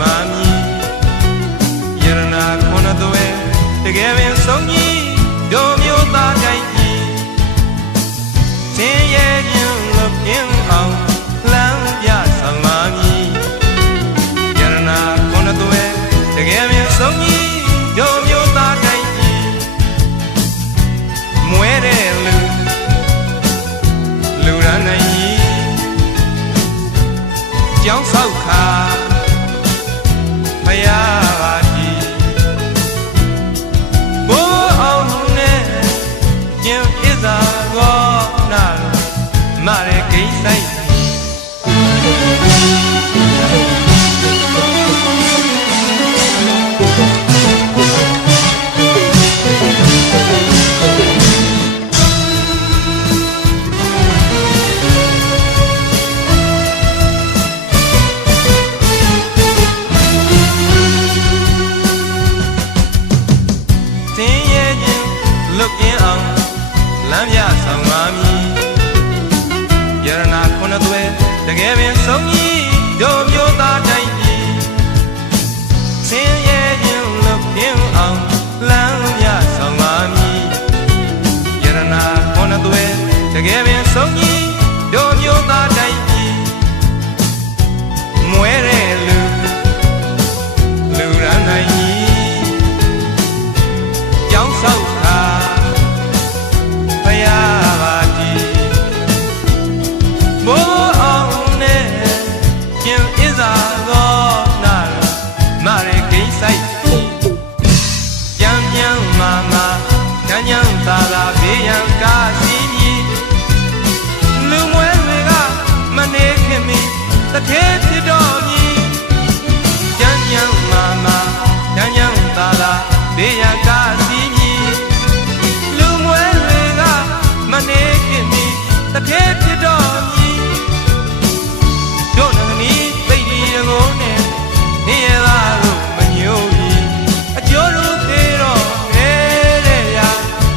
mami yerna khona twe tege bin song ji do myo ta dai ji sin ye jin lop yin aung lan pya sang mami yerna khona twe tege bin song ji do myo ta dai ji mwe de lu ran nai ji Giang sao kha Phaya ba ji Bo aung ne Jin isa go na Ma re kai sai Look in on Lam ya sang mami Yerna khona twe tege bin song ji do myo ta dai ji Sin ye jin look in on Lam ya sang mami Yerna khona twe tege bin song ji do myo ta dai ji Mwe re lu ran nai ji Giang sao kha Ta la be yan ka si ni Lu mwe we ga ma ne khin mi ta the phit do mi Jan yan ma jan yan ta la be yan ka si ni Lu mwe we ga ma ne khin mi ta the phit do mi Do na ni pai di de go ne ni ya la ro ma nyo yi A jo ru the do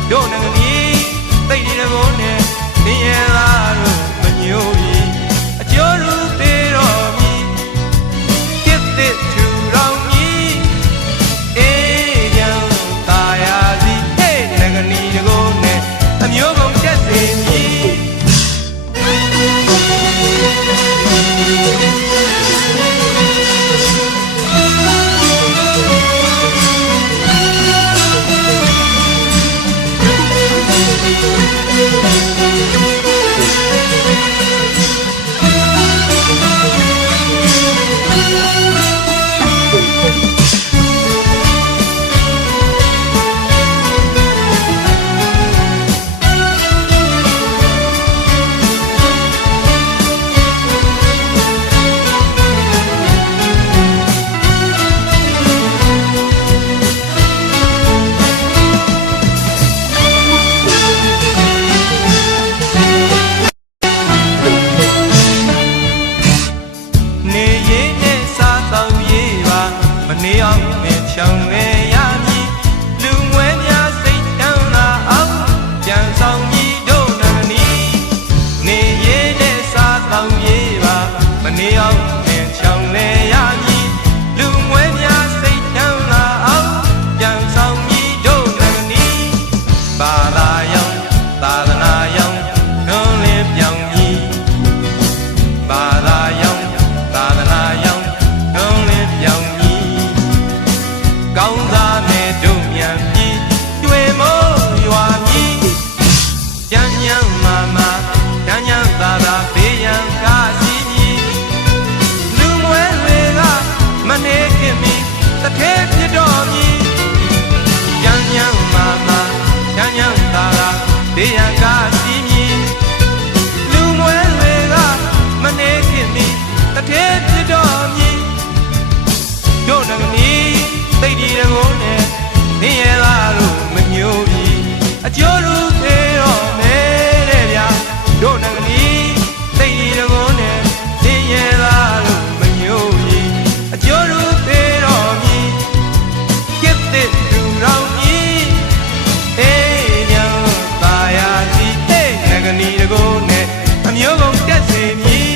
Do na ni tai di de go ne ni ya la ro ma nyo yi a jo ru te ro mi kit it to rong mi e yang ta ya si hey na ga ni de go ne a myo bong tet se miနေအောင်နဲ့ချောင်းလေရမည်လူမွဲများစိတ်တန်းလာအောင်ကြံဆောင်ပြီးတို့နန်းနီနေရည်နဲ့စားတောင်းရေးပါမနေအောင်နဲ့ချောင်းလေရမည်လူမွဲများစိတ်တန်းလာအောင်ကြံဆောင်ပြီးတို့နန်းနီဘာသာရောင်သာသနာရောင်နှုံးလင်းပြောင်းပြီးဘာသာရောင်သာသနာရောင်နှုံးလင်းပြောင်းကောင်းစားနဲ့တို့မြန်ပြီးတွေ့မို့ရွာပြီးကြမ်းကြမ်းမာမာကြမ်းကြမ်းသာသာဘေးရန်ကားစီးပြီးလူမွဲတွေကမနေခင်မီတစ်ထဲဖြစ်တော်မီကြမ်းကြမ်းမာမာကြမ်းကြမ်းသာသာဘေးရန်ကားစီးပြီးလူမွဲတွေကမနေခင်မီတစ်ထဲဖြစ်တော်မီတို့ငနီသိဒီရကိုနဲ့နေရလားလို့မညိုးပြီအကျိုးလူသေးတော့မဲတဲ့ဗျာတို့ငနီသိဒီရကိုနဲ့နေရလားလို့မညိုးပြီအကျိုးလူသေးတော့မြည်ကစ်တဲ့သူတော်မြည်အေးညောသာယာစီတဲ့ငနီရကိုနဲ့အမျိုးကုန်တက်စေမြည်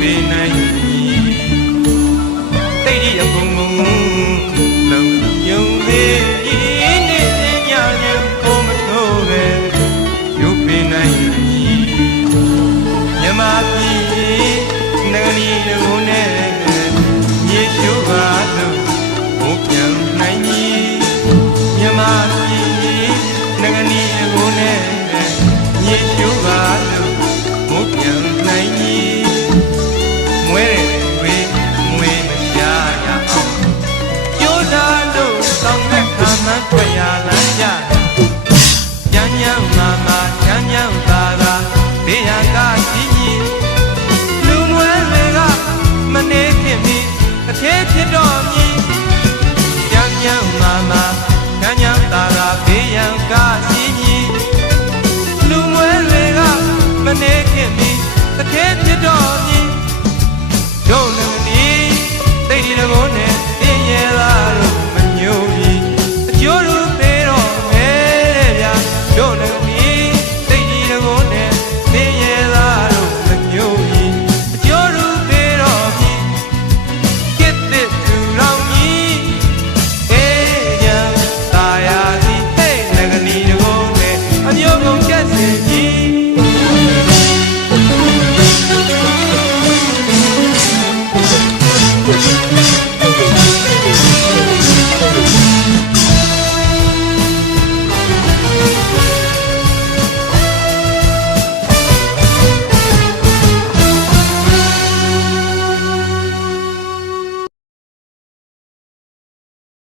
ပေးနိုင်တိတ်ရပုံမုံလုံးယုံသေးဤနေ့ညညကိုမထိုးပဲရုပ်ပေးနိုင်မြမပြည်နဂရီလုံး